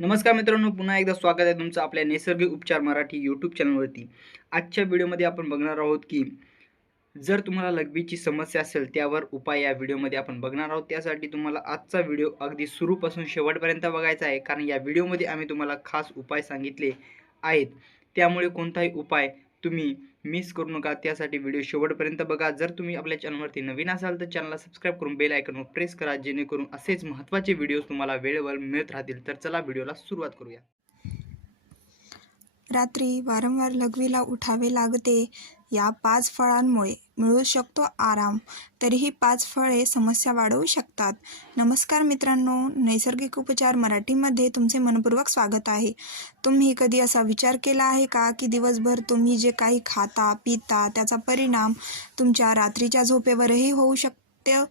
नमस्कार मित्रांनो, पुन्हा एकदा स्वागत आहे तुमचं आपल्या नैसर्गिक उपचार मराठी यूट्यूब चॅनलवरती. आजच्या व्हिडिओमध्ये आपण बघणार आहोत की जर तुम्हाला लघवीची समस्या असेल त्यावर उपाय या व्हिडिओमध्ये आपण बघणार आहोत. त्यासाठी तुम्हाला आजचा व्हिडिओ अगदी सुरूपासून शेवटपर्यंत बघायचा आहे, कारण या व्हिडिओमध्ये आम्ही तुम्हाला खास उपाय सांगितले आहेत. त्यामुळे कोणताही उपाय तुम्ही मिस करू नका. त्यासाठी व्हिडिओ शेवटपर्यंत बघा. जर तुम्ही आपल्या चॅनलवरती नवीन असाल तर चॅनलला सबस्क्राईब करून बेल आयकॉनवर प्रेस करा, जेणेकरून असेच महत्त्वाचे व्हिडिओज तुम्हाला वेळेवर मिळत राहतील. तर चला व्हिडिओला सुरुवात करूया. रात्री वारंवार लघवीला उठावे लागते. या 5 फळांमुळे मिळू शकतो आराम. तरीही 5 फळे समस्या वाढवू शकतात. नमस्कार मित्रांनो, नैसर्गिक उपचार मराठीमध्ये तुमचे मनपूर्वक स्वागत आहे. तुम्ही कधी असा विचार केला आहे का की दिवसभर तुम्ही जे काही खाता पिता त्याचा परिणाम तुमच्या रात्रीच्या झोपेवरही होऊ शकतो?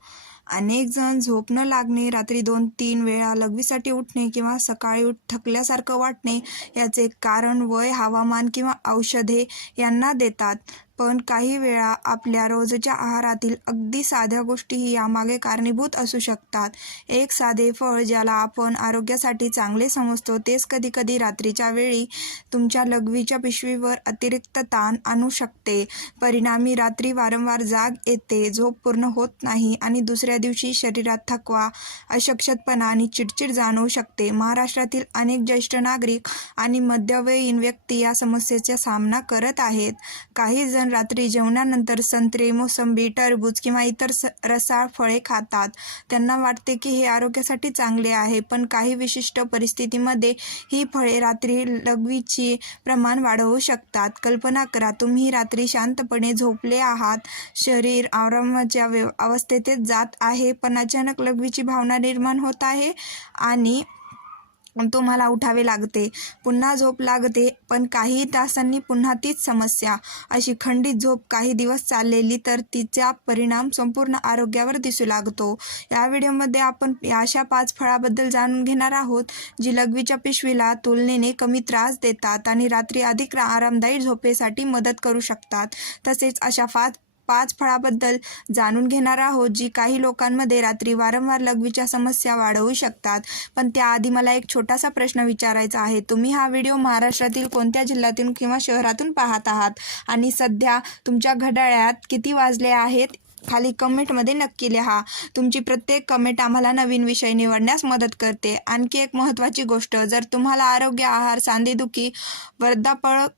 अनेक जण झोप न लागणे, रात्री 2-3 वेळा लघवीसाठी उठणे किंवा सकाळी थकल्यासारखं वाटणे याचे कारण वय, हवामान किंवा औषधे यांना देतात. पण काही वेळा आपल्या रोजच्या आहारातील अगदी साध्या गोष्टीही यामागे कारणीभूत असू शकतात. एक साधे फळ ज्याला आपण आरोग्यासाठी चांगले समजतो तेच कधीकधी रात्रीच्या वेळी तुमच्या लघवीच्या पिशवीवर अतिरिक्त ताण आणू शकते. परिणामी रात्री वारंवार जाग येते, झोप पूर्ण होत नाही आणि दुसऱ्या दिवशी शरीरात थकवा, अशक्तपणा आणि चिडचिड जाणवू शकते. महाराष्ट्रातील अनेक ज्येष्ठ नागरिक आणि मध्यवयीन व्यक्ती या समस्येचा सामना करत आहेत. काही जण रात्री जेवणानंतर संत्री, मोसंबी, टरबूज किंवा इतर रसाळ फळे खातात. त्यांना वाटते की हे आरोग्यासाठी चांगले आहे, पण काही विशिष्ट परिस्थितीमध्ये ही फळे रात्री लघवीचे प्रमाण वाढवू शकतात. कल्पना करा, तुम्ही रात्री शांतपणे झोपले आहात, शरीर आरामाच्या अवस्थेत जात आहे, पण अचानक लघवीची भावना निर्माण होत आहे आणि तुम्हाला उठावे लागते. पुन्हा झोप लागते, पण काही तासांनी पुन्हा तीच समस्या. अशी खंडित झोप काही दिवस चाललेली तर तिचा परिणाम संपूर्ण आरोग्यावर दिसू लागतो. या व्हिडिओमध्ये आपण अशा 5 फळाबद्दल जाणून घेणार आहोत, जी लघवीच्या पिशवीला तुलनेने कमी त्रास देतात आणि रात्री अधिक आरामदायी झोपेसाठी मदत करू शकतात. तसेच अशा 5 फळाबद्दल जाणून घेणार आहोत, जी काही लोकांमध्ये रात्री वारंवार लघवीच्या समस्या वाढवू शकतात. पण त्याआधी मला एक छोटासा प्रश्न विचारायचा आहे. तुम्ही हा व्हिडिओ महाराष्ट्रातील कोणत्या जिल्ह्यातून किंवा शहरातून पाहत आहात आणि सध्या तुमच्या घड्याळात किती वाजले आहेत? खाली कमेंटमध्ये नक्की लिहा. तुमची प्रत्येक कमेंट आम्हाला नवीन विषय निवडण्यास मदत करते. आणखी एक महत्त्वाची गोष्ट, जर तुम्हाला आरोग्य, आहार, सांधेदुखी, वृद्धापकाळातील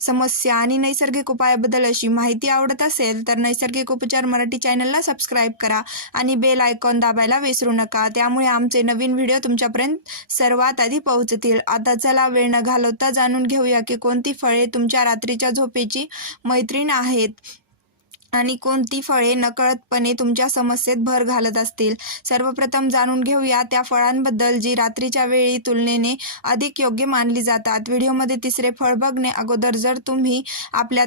समस्या आणि नैसर्गिक उपायाबद्दल अशी माहिती आवडत असेल तर नैसर्गिक उपचार मराठी चॅनलला सबस्क्राईब करा आणि बेल आयकॉन दाबायला विसरू नका. त्यामुळे आमचे नवीन व्हिडिओ तुमच्यापर्यंत सर्वात आधी पोहोचतील. आता चला वेळ न घालवता जाणून घेऊया की कोणती फळे तुमच्या रात्रीच्या झोपेची मैत्रीण आहेत आणि कोणती फळे नकळतपणे तुमच्या समस्येत भर घालत असतील. सर्वप्रथम जाणून घेऊया त्या फळांबद्दल जी रात्रीच्या वेळी तुलनेने अधिक योग्य मानली जातात. व्हिडिओमध्ये तिसरे फळ बघणे अगोदर जर तुम्ही आपल्या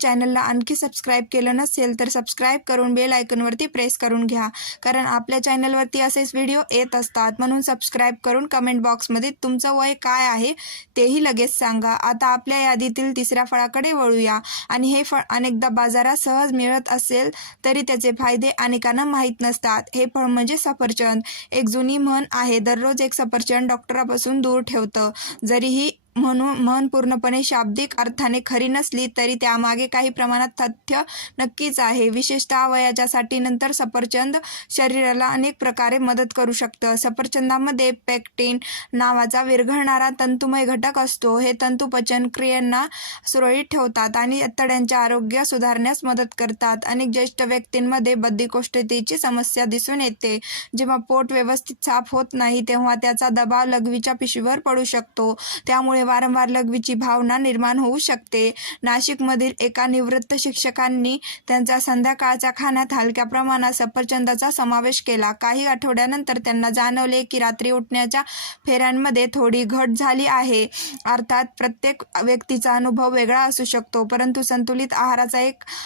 चॅनलला आणखी सबस्क्राईब केलं नसेल तर सबस्क्राईब करून बेल आयकॉनवरती प्रेस करून घ्या, कारण आपल्या चॅनलवरती असेच व्हिडिओ येत असतात. म्हणून सबस्क्राईब करून कमेंट बॉक्समध्ये तुमचं वय काय आहे तेही लगेच सांगा. आता आपल्या यादीतील तिसऱ्या फळाकडे वळूया. आणि हे फळ अनेकदा बाजारात सहज मिळत असेल तरी त्याचे फायदे अनेकांना माहीत नसतात. हे फळ म्हणजे सफरचंद. एक जुनी म्हण आहे, दररोज एक सफरचंद डॉक्टरापासून दूर ठेवतं. जरीही म्हण पूर्णपणे शाब्दिक अर्थाने खरी नसली तरी त्यामागे काही प्रमाणात तथ्य नक्कीच आहे. विशेषतः वयाच्या 60 नंतर सफरचंद शरीराला अनेक प्रकारे मदत करू शकतं. सफरचंदामध्ये पेक्टिन नावाचा विरघळणारा तंतुमय घटक असतो. हे तंतू पचन क्रियांना सुरळीत ठेवतात आणि आतड्यांचे आरोग्य सुधारण्यास मदत करतात. अनेक ज्येष्ठ व्यक्तींमध्ये बद्धकोष्ठतेची समस्या दिसून येते. जेव्हा पोट व्यवस्थित साफ होत नाही तेव्हा त्याचा दबाव लघवीच्या पिशवीवर पडू शकतो. त्यामुळे वारंवार लघवीची भावना निर्माण होऊ शकते. नाशिकमधील एका निवृत्त शिक्षकांनी त्यांच्या संध्याकाळच्या खाण्यात हलक्या प्रमाणात सफरचंदाचा समावेश केला. काही आठवड्यानंतर त्यांना जाणवले की रात्री उठण्याच्या फेऱ्यांमध्ये थोडी घट झाली आहे. अर्थात प्रत्येक व्यक्तीचा अनुभव वेगळा असू शकतो, परंतु संतुलित आहाराचा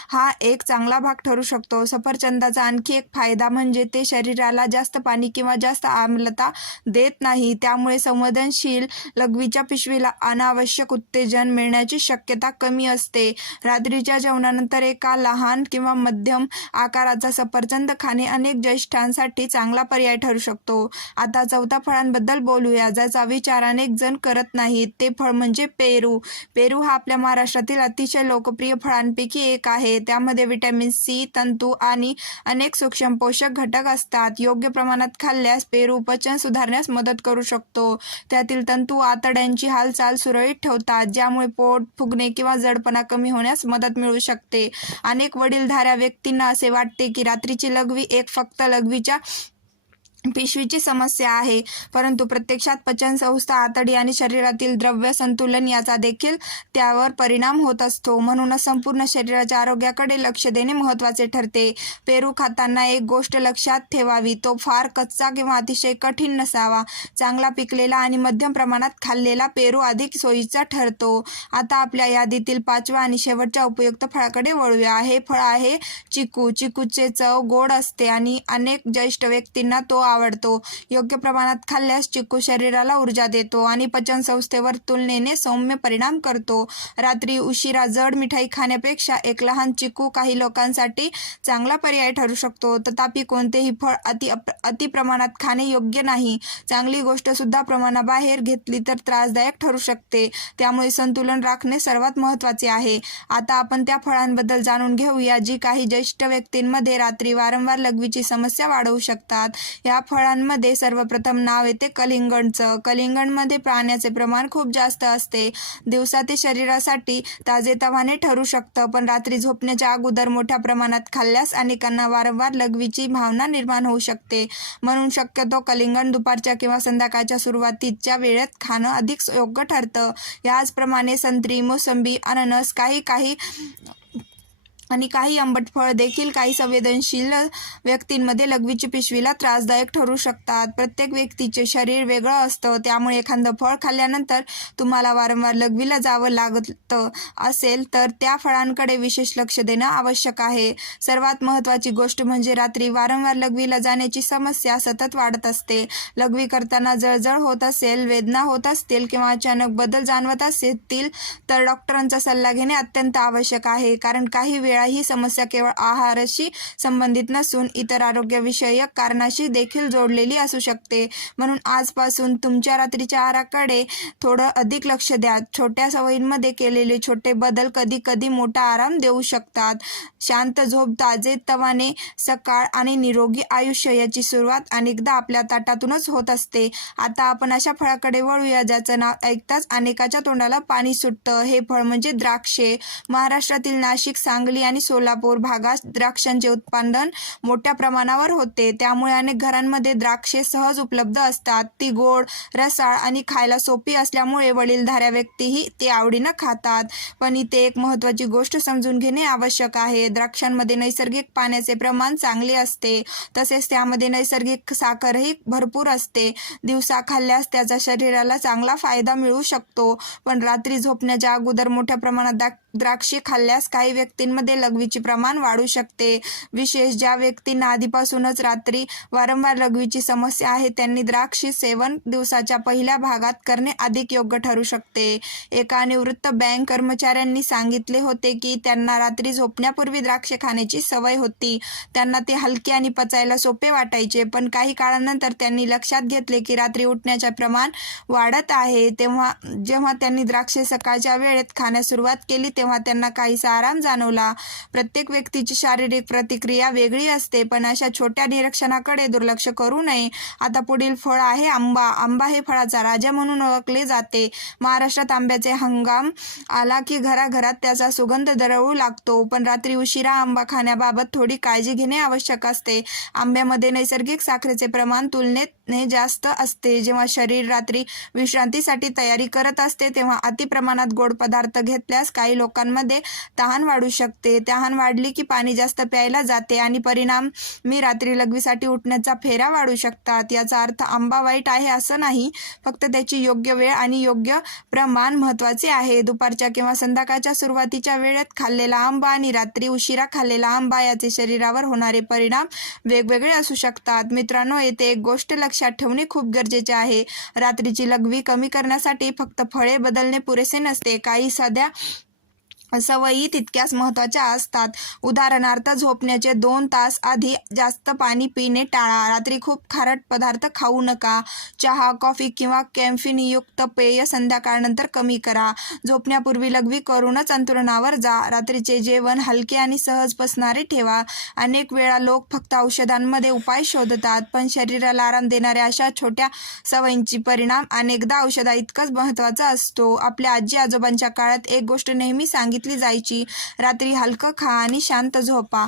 हा एक चांगला भाग ठरू शकतो. सफरचंदाचा आणखी एक फायदा म्हणजे ते शरीराला जास्त पाणी किंवा जास्त आम्लता देत नाही. त्यामुळे संवेदनशील लघवीच्या पिशवीला अनावश्यक उत्तेजन मिळण्याची शक्यता कमी असते. रात्रीच्या जेवणानंतर एका लहान किंवा मध्यम आकाराचा सफरचंद खाणे अनेक ज्येष्ठांसाठी चांगला पर्याय ठरू शकतो. आता चौथा फळांबद्दल बोलूया, ज्याचा विचार अनेक जण करत नाहीत. ते फळ म्हणजे पेरू. पेरू हा आपल्या महाराष्ट्रातील अतिशय लोकप्रिय फळांपैकी एक आहे. त्यामध्ये व्हिटॅमिन सी, तंतू आणि अनेक सूक्ष्म पोषक घटक असतात. योग्य प्रमाणात खाल्ल्यास पेरू पचन सुधारण्यास मदत करू शकतो. त्यातील तंतू आतड्यांची हालचाल सुरळीत ठेवतात, ज्यामुळे पोट फुगणे किंवा जडपणा कमी होण्यास मदत मिळू शकते. अनेक वडीलधाऱ्या व्यक्तींना असे वाटते की रात्रीची लघवी फक्त लघवीच्या पिशवीची समस्या आहे, परंतु प्रत्यक्षात पचनसंस्था, आतडी आणि शरीरातील द्रव्य संतुलन याचा देखील त्यावर परिणाम होत असतो. म्हणूनच संपूर्ण शरीराच्या आरोग्याकडे लक्ष देणे महत्त्वाचे ठरते. पेरू खाताना एक गोष्ट लक्षात ठेवावी, तो फार कच्चा किंवा अतिशय कठीण नसावा. चांगला पिकलेला आणि मध्यम प्रमाणात खाल्लेला पेरू अधिक सोयीचा ठरतो. आता आपल्या यादीतील 5व्या आणि शेवटच्या उपयुक्त फळाकडे वळूया. हे फळ आहे चिकू. चिकूचे चव गोड असते आणि अनेक ज्येष्ठ व्यक्तींना तो आवडतो. योग्य प्रमाणात खाल्ल्यास चिकू शरीराला ऊर्जा देतो आणि पचनसंस्थेवर तुलनेने सौम्य परिणाम करतो. रात्री उशिरा जड मिठाई खाण्यापेक्षा एक लहान चिकू काही लोकांसाठी चांगला पर्याय ठरू शकतो. तथापि कोणतेही फळ अति प्रमाणात खाणे योग्य नाही. चांगली गोष्ट सुद्धा प्रमाणाबाहेर घेतली तर त्रासदायक ठरू शकते. त्यामुळे संतुलन राखणे सर्वात महत्त्वाचे आहे. आता आपण त्या फळांबद्दल जाणून घेऊया जी काही ज्येष्ठ व्यक्तींमध्ये रात्री वारंवार लघवीची समस्या वाढवू शकतात. या फळांमध्ये सर्वप्रथम नाव येते कलिंगडचं. कलिंगडमध्ये पाण्याचे प्रमाण खूप जास्त असते. दिवसा ते शरीरासाठी ताजेतवाने ठरू शकतं, पण रात्री झोपण्याच्या अगोदर मोठ्या प्रमाणात खाल्ल्यास अनेकांना वारंवार लघवीची भावना निर्माण होऊ शकते. म्हणून शक्यतो कलिंगड दुपारच्या किंवा संध्याकाळच्या सुरुवातीच्या वेळेत खाणं अधिक योग्य ठरतं. याचप्रमाणे संत्री, मोसंबी, अननस, काही आंबट फळ देखील काही संवेदनशील व्यक्तींमध्ये लघवीची पिशवीला त्रासदायक ठरू शकतात. प्रत्येक व्यक्तीचे शरीर वेगळं असतं, त्यामुळे एखादं फळ खाल्ल्यानंतर तुम्हाला वारंवार लघवीला जावं लागत असेल तर त्या फळांकडे विशेष लक्ष देणं आवश्यक आहे. सर्वात महत्त्वाची गोष्ट म्हणजे रात्री वारंवार लघवीला जाण्याची समस्या सतत वाढत असते. लघवी करताना जळजळ होत असेल, वेदना होत असतील किंवा अचानक बदल जाणवत असतील तर डॉक्टरांचा सल्ला घेणे अत्यंत आवश्यक आहे. कारण काही वेळा ही समस्या केवळ आहाराशी संबंधित नसून इतर आरोग्यविषयक कारणाशी देखील जोडलेली असू शकते. म्हणून आजपासून तुमच्या रात्रीच्या आहाराकडे थोडं अधिक लक्ष द्या. छोट्या सवयींमध्ये केलेले छोटे बदल कधी कधी मोठा आराम देऊ शकतात. शांत झोप, ताजेतवाने सकाळ आणि निरोगी आयुष्य याची सुरुवात अनेकदा आपल्या ताटातूनच होत असते. आता आपण अशा फळाकडे वळूया ज्याचं नाव ऐकताच अनेकाच्या तोंडाला पाणी सुटतं. हे फळ म्हणजे द्राक्षे. महाराष्ट्रातील नाशिक, सांगली आणि सोलापूर भागात द्राक्षांचे उत्पादन मोठ्या प्रमाणावर होते. त्यामुळे अनेक घरांमध्ये द्राक्षे सहज उपलब्ध असतात. ती गोड, रसाळ आणि खायला सोपी असल्यामुळे वडीलधाऱ्या व्यक्तीही ते आवडीनं खातात. पण इथे एक महत्त्वाची गोष्ट समजून घेणे आवश्यक आहे. द्राक्षांमध्ये नैसर्गिक पाण्याचे प्रमाण चांगले असते, तसेच त्यामध्ये नैसर्गिक साखरही भरपूर असते. दिवसा खाल्ल्यास त्याचा शरीराला चांगला फायदा मिळू शकतो, पण रात्री झोपण्याच्या अगोदर मोठ्या प्रमाणात द्राक्षे खाल्ल्यास काही व्यक्तींमध्ये लघवीचे प्रमाण वाढू शकते. विशेष ज्या व्यक्तींना आधीपासूनच रात्री वारंवार लघवीची समस्या आहे त्यांनी द्राक्ष सेवन दिवसाच्या पहिल्या भागात करणे अधिक योग्य ठरू शकते. एका निवृत्त बँक कर्मचाऱ्यांनी सांगितले होते की त्यांना रात्री झोपण्यापूर्वी द्राक्षे खाण्याची सवय होती. त्यांना ते हलके आणि पचायला सोपे वाटायचे, पण काही काळानंतर त्यांनी लक्षात घेतले की रात्री उठण्याचे प्रमाण वाढत आहे. जेव्हा त्यांनी द्राक्षे सकाळच्या वेळेत खाण्यास सुरुवात केली तेव्हा त्यांना काहीसा आराम जाणवला. प्रत्येक व्यक्तीची शारीरिक प्रतिक्रिया वेगळी असते, पण अशा छोट्या निरीक्षणाकडे दुर्लक्ष करू नये. आता पुढील फळ आहे आंबा. आंबा हे फळाचा राजा म्हणून ओळखले जाते. महाराष्ट्रात आंब्याचे हंगाम आला की घराघरात त्याचा सुगंध दरवळू लागतो, पण रात्री उशिरा आंबा खाण्याबाबत थोडी काळजी घेणे आवश्यक असते. आंब्यामध्ये नैसर्गिक साखरेचे प्रमाण तुलनेत जास्त असते. जेव्हा शरीर रात्री विश्रांतीसाठी तयारी करत असते तेव्हा अति प्रमाणात गोड पदार्थ घेतल्यास काही लोकांमध्ये तहान वाढू शकते. तहान वाढली की पाणी जास्त प्यायला जाते आणि परिणामी रात्री लघवीसाठी उठण्याचा फेरा वाढू शकतात. याचा अर्थ आंबा वाईट आहे असं नाही, फक्त त्याची योग्य वेळ आणि योग्य प्रमाण महत्त्वाचे आहे. दुपारच्या किंवा संध्याकाळच्या सुरुवातीच्या वेळेत खाल्लेला आंबा आणि रात्री उशिरा खाल्लेला आंबा याचे शरीरावर होणारे परिणाम वेगवेगळे असू शकतात. मित्रांनो, येथे एक गोष्ट लक्षात लक्षात ठेवणे खूप गरजेचे आहे. रात्रीची लघवी कमी करण्यासाठी फक्त फळे बदलणे पुरेसे नसते. काही साध्या सवयी तितक्याच महत्त्वाच्या असतात. उदाहरणार्थ झोपण्याचे 2 तास आधी जास्त पाणी पिणे टाळा. रात्री खूप खारट पदार्थ खाऊ नका. चहा, कॉफी किंवा कॅफीनयुक्त पेय संध्याकाळनंतर कमी करा. झोपण्यापूर्वी लघवी करूनच अंथरुणावर जा. रात्रीचे जेवण हलके आणि सहज पचणारे ठेवा. अनेक वेळा लोक फक्त औषधांमध्ये उपाय शोधतात, पण शरीराला आराम देणाऱ्या अशा छोट्या सवयींची परिणाम अनेकदा औषधा इतकंच महत्त्वाचा असतो. आपल्या आजी आजोबांच्या काळात एक गोष्ट नेहमी सांगितली जायची, रात्री हलकं खा आणि शांत झोपा.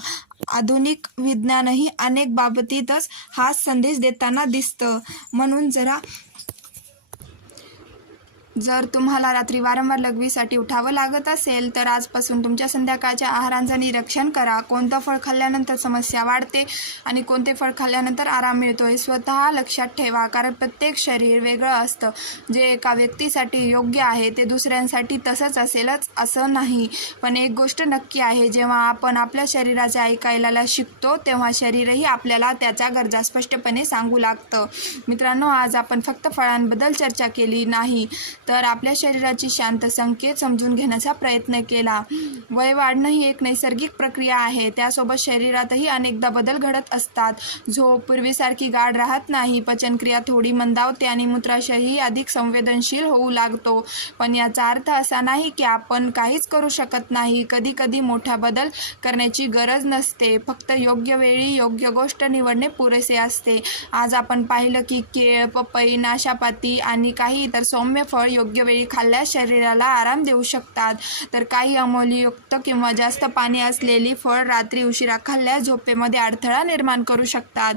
आधुनिक विज्ञानही अनेक बाबतीतच हाच संदेश देताना दिसतं. म्हणून जर तुम्हाला रात्री वारंवार लघवीसाठी उठावं लागत असेल तर आजपासून तुमच्या संध्याकाळच्या आहारांचं निरीक्षण करा. कोणतं फळ खाल्ल्यानंतर समस्या वाढते आणि कोणते फळ खाल्ल्यानंतर आराम मिळतो हे स्वतः लक्षात ठेवा. कारण प्रत्येक शरीर वेगळं असतं. जे एका व्यक्तीसाठी योग्य आहे ते दुसऱ्यांसाठी तसंच असेलच असं नाही. पण एक गोष्ट नक्की आहे, जेव्हा आपण आपल्या शरीराचे ऐकायला शिकतो तेव्हा शरीरही आपल्याला त्याच्या गरजा स्पष्टपणे सांगू लागतं. मित्रांनो, आज आपण फक्त फळांबद्दल चर्चा केली नाही तर आपल्या शरीराची शांत संकेत समजून घेण्याचा प्रयत्न केला. वय वाढणं ही एक नैसर्गिक प्रक्रिया आहे. त्यासोबत शरीरातही अनेकदा बदल घडत असतात. झोप पूर्वीसारखी गाढ राहत नाही. पचनक्रिया थोडी मंदावते आणि मूत्राशयही अधिक संवेदनशील होऊ लागतो. पण याचा अर्थ असा नाही की आपण काहीच करू शकत नाही. कधी कधी मोठा बदल करण्याची गरज नसते. फक्त योग्य वेळी योग्य गोष्ट निवडणे पुरेसे असते. आज आपण पाहिलं की केळ, पपई, नाशपाती आणि काही इतर सौम्य फळ योग्य वेळी खाल्ल्यास शरीराला आराम देऊ शकतात. तर काही अमोलयुक्त किंवा जास्त पाणी असलेली फळ रात्री उशिरा खाल्ल्यास झोपेमध्ये अडथळा निर्माण करू शकतात.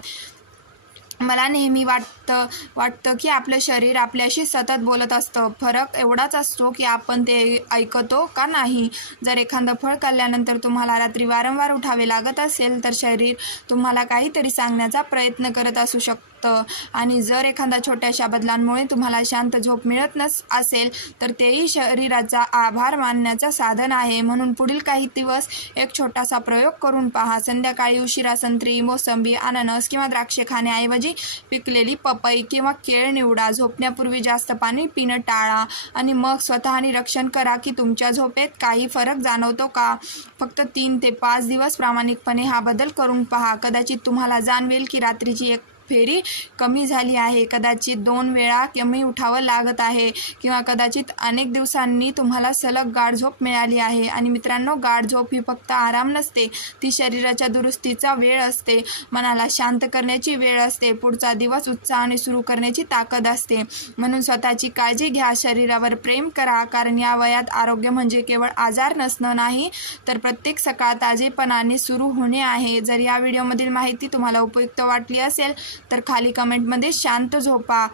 मला नेहमी वाटतं की आपलं शरीर आपल्याशी सतत बोलत असतं. फरक एवढाच असतो की आपण ते ऐकतो का नाही. जर एखादं फळ खाल्ल्यानंतर तुम्हाला रात्री वारंवार उठावे लागत असेल तर शरीर तुम्हाला काहीतरी सांगण्याचा प्रयत्न करत असू शकतं. आणि जर एखाद्या छोट्याशा बदलांमुळे तुम्हाला शांत झोप मिळत असेल तर तेही शरीराचा आभार मानण्याचं साधन आहे. म्हणून पुढील काही दिवस एक छोटासा प्रयोग करून पहा. संध्याकाळी उशिरा संत्री, मोसंबी, अननस किंवा द्राक्षे खाण्याऐवजी पिकलेली पपई किंवा केळ निवडा. झोपण्यापूर्वी जास्त पाणी पिणं टाळा आणि मग स्वतः निरीक्षण करा की तुमच्या झोपेत काही फरक जाणवतो का. फक्त 3 ते 5 दिवस प्रामाणिकपणे हा बदल करून पहा. कदाचित तुम्हाला जाणवेल की रात्रीची एक फेरी कमी झाली आहे. कदाचित 2 वेळा कमी उठावं लागत आहे किंवा कदाचित अनेक दिवसांनी तुम्हाला सलग गाढ झोप मिळाली आहे. आणि मित्रांनो, गाढ झोप ही फक्त आराम नसते, ती शरीराच्या दुरुस्तीचा वेळ असते. मनाला शांत करण्याची वेळ असते. पुढचा दिवस उत्साहाने सुरू करण्याची ताकद असते. म्हणून स्वतःची काळजी घ्या, शरीरावर प्रेम करा. कारण या वयात आरोग्य म्हणजे केवळ आजार नसणं नाही तर प्रत्येक सकाळ ताजेपणाने सुरू होणे आहे. जर या व्हिडिओमधील माहिती तुम्हाला उपयुक्त वाटली असेल तर खाली कमेंटमध्ये शांत झोपा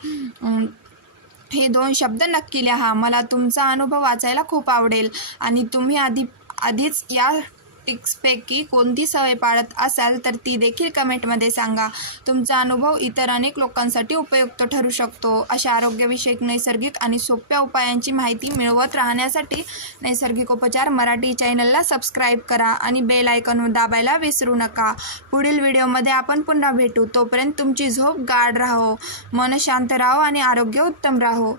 हे 2 शब्द नक्की लिहा. मला तुमचा अनुभव वाचायला खूप आवडेल. आणि तुम्ही आधीच या टिप्सपैकी कोणती सवय पाळत असाल तर ती देखील कमेंटमध्ये सांगा. तुमचा अनुभव इतर अनेक लोकांसाठी उपयुक्त ठरू शकतो. अशा आरोग्यविषयक नैसर्गिक आणि सोप्या उपायांची माहिती मिळवत राहण्यासाठी नैसर्गिक उपचार मराठी चॅनलला सबस्क्राईब करा आणि बेल आयकॉन दाबायला विसरू नका. पुढील व्हिडिओमध्ये आपण पुन्हा भेटू. तोपर्यंत तुमची झोप गाढ राहो, मन शांत राहो आणि आरोग्य उत्तम राहो.